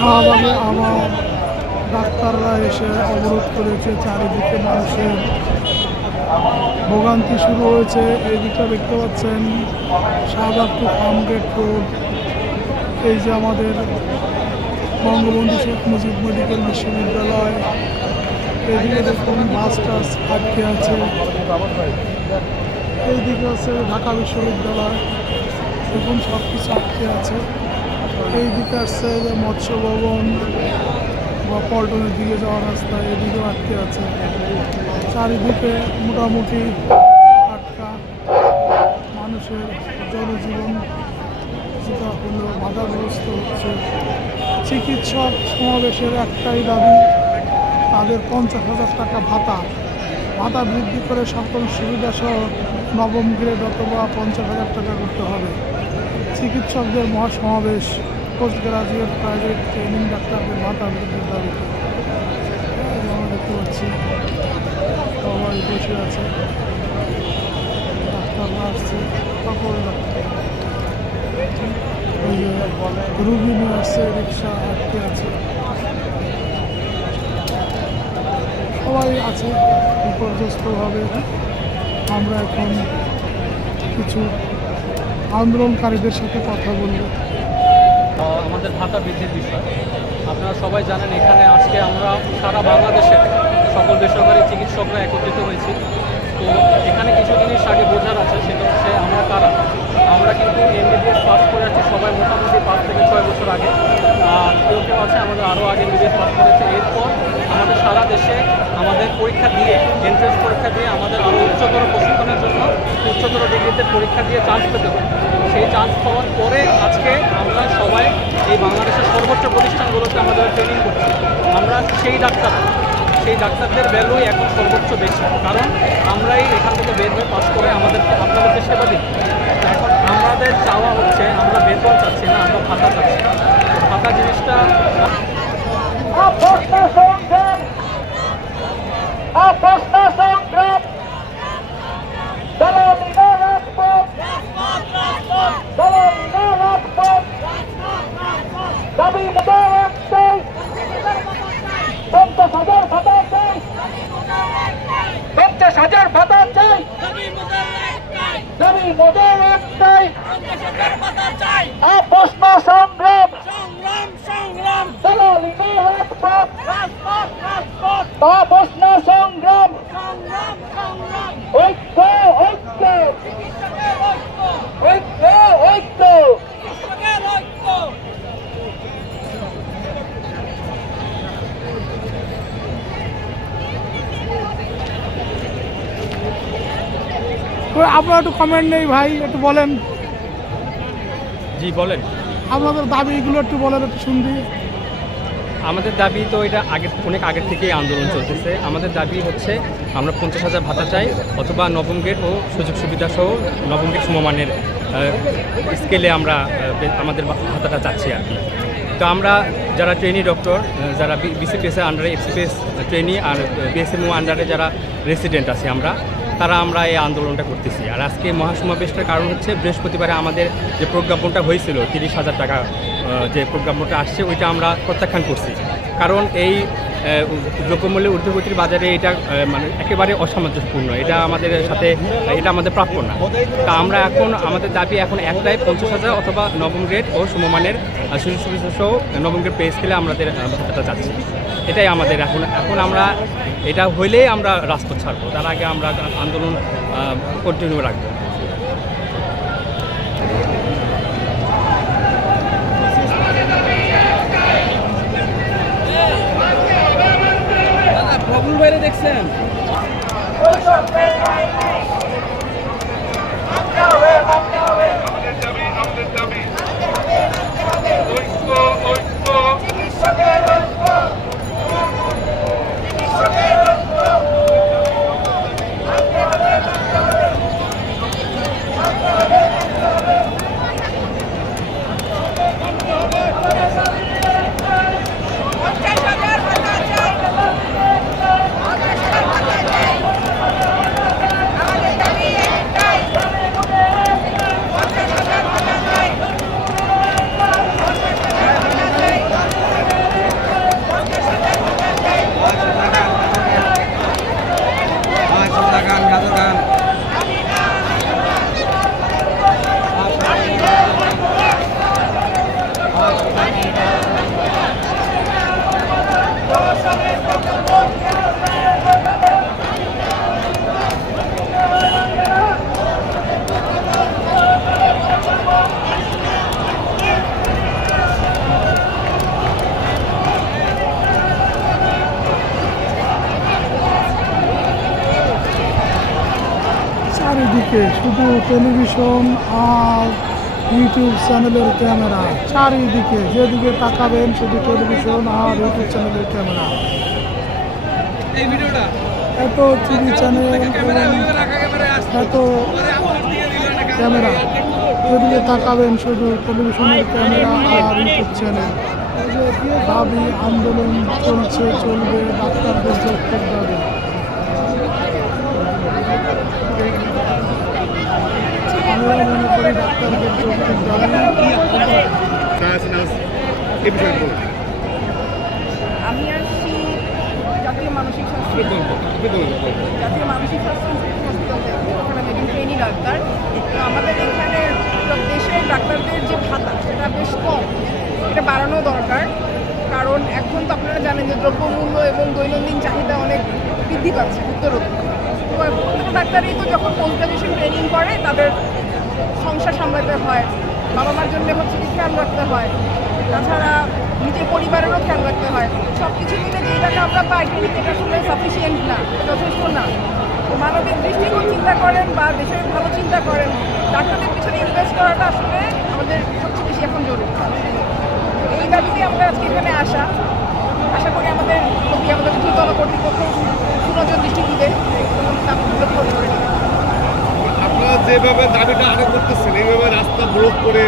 শাহবাগে আবার ডাক্তাররা এসে অবরোধ করেছে। চারিদিকে মানুষের ভোগান্তি শুরু হয়েছে। এই দিকটা দেখতে পাচ্ছেন শাহবাগ টু ফার্মগেট রোড। এই যে আমাদের বঙ্গবন্ধু শেখ মুজিব মেডিকেল বিশ্ববিদ্যালয়, এইদিকে দেখুন বাস টাস আটকে আছে। এইদিকে আছে ঢাকা বিশ্ববিদ্যালয়, দেখুন সব কিছু আটকে আছে। এইদিকে আসছে যে মৎস্য ভবন বা পল্টনের দিকে যাওয়ার রাস্তা, এদিকেও আটকে আছে। চারিদিকে মোটামুটি আটকা, মানুষের জনজীবন যেটা হলো বাধাগ্রস্ত হচ্ছে। চিকিৎসক সমাবেশের একটাই দাবি, তাদের 50,000 টাকা ভাতা বৃদ্ধি করে সকল সুবিধাসহ নবম গ্রেড অথবা 50,000 টাকা করতে হবে। চিকিৎসকদের মহাসমাবেশ, পোস্ট গ্রাজুয়েট প্রাইভেট ট্রেনিং ডাক্তারদের ভাতা বৃদ্ধির দাবিতে আমরা দেখতে পাচ্ছি সবাই বসে আছে। ডাক্তাররা আসছে, সকল ডাক্তার রুগী নিয়ে আসছে, রিক্সা আটকে আছে, সবাই আছে বিপর্যস্তভাবে। আমরা এখন কিছু আন্দোলনকারীদের সাথে কথা বলব। আমাদের ভাতা বৃদ্ধির বিষয় আপনারা সবাই জানেন, এখানে আজকে আমরা সারা বাংলাদেশের সকল বেসরকারি চিকিৎসকরা একত্রিত হয়েছি। তো এখানে কিছু জিনিস আগে বোঝার আছে, সেটা হচ্ছে আমরা কারা। আমরা কিন্তু এমবিবিএস পাস করে আছি সবাই মোটামুটি 5 থেকে 6 বছর আগে, আর কেউ কেউ আছে আমাদের আরও আগে এমবিবিএস পাস করেছে। এরপর আমাদের সারা দেশে আমাদের পরীক্ষা দিয়ে, এন্ট্রান্স পরীক্ষা দিয়ে আমাদের আরও উচ্চতর প্রশিক্ষণের জন্য উচ্চতর ডিগ্রিতে পরীক্ষা দিয়ে চান্স পেতে হবে। সেই চান্স পাওয়ার পরে আজকে আমরা সবাই এই বাংলাদেশের সর্বোচ্চ প্রতিষ্ঠানগুলোতে আমাদের ট্রেনিং করছি। আমরা সেই ডাক্তারদের ভ্যালুই এখন সর্বোচ্চ বেশি, কারণ আমরাই এখান থেকে বের হয়ে পাস করে আপনাদেরকে সেবা দিই। এখন আমাদের চাওয়া হচ্ছে, আমরা বেতন চাচ্ছি না, আমরা ভাতা চাচ্ছি। ভাতা জিনিসটা আপনারা একটু কমেন্ট নেই ভাই, একটু বলেন। জি বলেন, আপনাদের দাবিগুলো একটু বলেন, একটু শুনবি। আমাদের দাবি তো এটা অনেক আগের থেকেই আন্দোলন চলতেছে। আমাদের দাবি হচ্ছে আমরা 50,000 ভাতা চাই, অথবা নবম গ্রেড ও সুযোগ সুবিধা সহ নবম গ্রেড সমমানের স্কেলে আমরা আমাদের ভাতাটা চাচ্ছি আর কি। তো আমরা যারা ট্রেনি ডক্টর, যারা বিসিপিএসের আন্ডারে এফসিপিএস ট্রেনি আর বিএসএমও আন্ডারে যারা রেসিডেন্ট আছি আমরা এই আন্দোলনটা করতেছি। আর আজকে মহাসমাবেশটার কারণ হচ্ছে বৃহস্পতিবারে আমাদের যে প্রজ্ঞাপনটা হয়েছিল 30,000 টাকা যে প্রজ্ঞাপনটা আসছে, ওইটা আমরা প্রত্যাখ্যান করছি। কারণ এই দ্রব্যমূল্যের ঊর্ধ্বগতির বাজারে এটা মানে একেবারে অসামঞ্জস্যপূর্ণ, এটা আমাদের সাথে, এটা আমাদের প্রাপ্য না। তা আমরা এখন আমাদের দাবি এখন একটাই, 50,000 অথবা নবম গ্রেড ও সমমানের সুযোগ সুবিধা সহ নবম গ্রেড পে স্কেলে আমাদের ভাতাটা চাচ্ছি। এটাই আমাদের এখন আমরা এটা হইলেই আমরা রাজপথ ছাড়বো, তার আগে আমরা আন্দোলন কন্টিনিউ রাখবো। প্রবলেম বাইরে দেখছেন। চারিদিকে শুধু টেলিভিশন আর ইউটিউব চ্যানেলের ক্যামেরা, চারিদিকে যেদিকে তাকাবেন শুধু টেলিভিশন আর ইউটিউব চ্যানেলের ক্যামেরা। এত টিভি চ্যানেল এত ক্যামেরা, যেদিকে তাকাবেন শুধু টেলিভিশনের ক্যামেরা আর ইউটিউব চ্যানেল। দাবি আন্দোলন চলছে, চলবে, ডাক্তারদের যৌক্তিক দাবি। আমরা মনে করি ডাক্তারদের যৌক্তিক দাবি। আমি আসছি জাতীয় মানসিক স্বাস্থ্য জাতীয় মানসিক স্বাস্থ্য হসপিটাল থেকে, ওখানে মেডিকেল ট্রেনি ডাক্তার। তো আমাদের এখানে দেশের ডাক্তারদের যে ভাতা সেটা বেশ কম, এটা বাড়ানো দরকার। কারণ এখন তো আপনারা জানেন যে দ্রব্যমূল্য এবং দৈনন্দিন চাহিদা অনেক বৃদ্ধি পাচ্ছে উত্তরোত্তর। তো প্রত্যেকটা ডাক্তারই তো যখন পোস্ট গ্রাজুয়েশন ট্রেনিং করে তাদের সংসার সামলাতে হয়, বাবা মার জন্য হচ্ছে কি খেয়াল রাখতে হয়, তাছাড়া নিজের পরিবারেরও খেয়াল রাখতে হয়। সব কিছু মিলে যেই টাকা আমরা পাই ট্রেনিং, এটা আসলে সাফিসিয়েন্ট না, যথেষ্ট না। তো মানবিক দৃষ্টিকোণ চিন্তা করেন বা দেশের ভালো চিন্তা করেন, ডাক্তারদের পিছনে ইনভেস্ট করাটা আসলে আমাদের সবচেয়ে বেশি এখন জরুরি। এই দাবিতে আমরা আজকে এখানে আশা করি আমাদের প্রতি আমাদের উচ্চতর কর্তৃপক্ষ সুনজর দৃষ্টি দিবে এবং দাবিগুলো পূরণ করে দেবে। আপনারা যেভাবে দাবিটা আদায় করতেছেন, এইভাবে রাস্তা ব্লক করে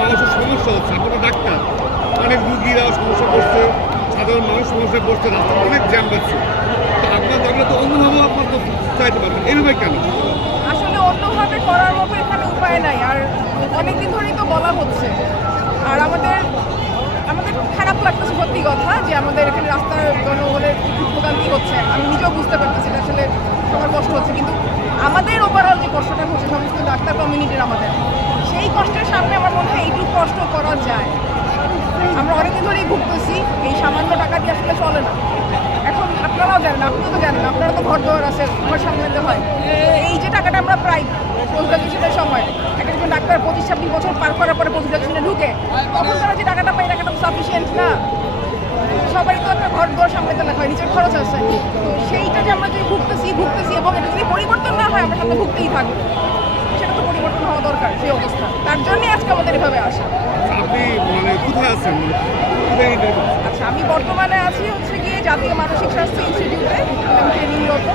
মানুষের সমস্যা হচ্ছে। আপনারা ডাক্তার, অনেক রুগীরা সমস্যা পড়ছে, সাধারণ মানুষ সমস্যা পড়ছে, রাস্তা অনেক জ্যাম পাচ্ছে। তো আপনার দাবিটা তো অন্যভাবে আপনার তো চাইতে পারবেন, এইভাবে কেন? আসলে অন্যভাবে করার মতো এখানে উপায় নাই, আর অনেকদিন ধরেই তো বলা হচ্ছে। আর আমাদের খারাপ লাগতেছে সত্যি কথা যে আমাদের এখানে রাস্তার জনগণের খুব ভোগান্তি হচ্ছে। আমি নিজেও বুঝতে পারতেছি এটা আসলে সবার কষ্ট হচ্ছে, কিন্তু আমাদের ওভারঅল যে কষ্টটা হচ্ছে সমস্ত ডাক্তার কমিউনিটির, আমাদের সেই কষ্টের সামনে আমার মনে হয় এইটুকু কষ্ট করা যায়। আমরা অনেকদিন ধরেই ভুগতেছি, এই সামান্য টাকা দিয়ে আসলে চলে না। এখন আপনারাও জানেন, আপনিও তো জানেন, আপনারা তো ঘর দেওয়ার আছে, ঘর সামলাতে হয়। এই যে টাকাটা আমরা প্রায় পোস্ট গ্রাজুয়েশনের সময় একজন ডাক্তার 25-26 বছর পার করার পরে পোস্ট গ্রাজুয়েশনে ঢুকে, তখন তারা যে টাকাটা পায়, টাকাটা সাফিসিয়েন্ট না। সবাই তো একটা ঘর দর সামলাতে হয়, নিজের খরচ আছে। তো সেইটা যে আমরা যে ভুগতেছি এবং এটা যদি পরিবর্তন না হয় আমরা সাথে ভুগতেই থাকবো, সেটা তো পরিবর্তন হওয়া দরকার সেই অবস্থা। তার জন্যই আজকে আমাদের এভাবে আসা। আপনি কোথায় আছেন? আচ্ছা, আমি বর্তমানে আছি হচ্ছে গিয়ে জাতীয় মানসিক স্বাস্থ্য ইনস্টিটিউটে, আমি ট্রেনিংরত।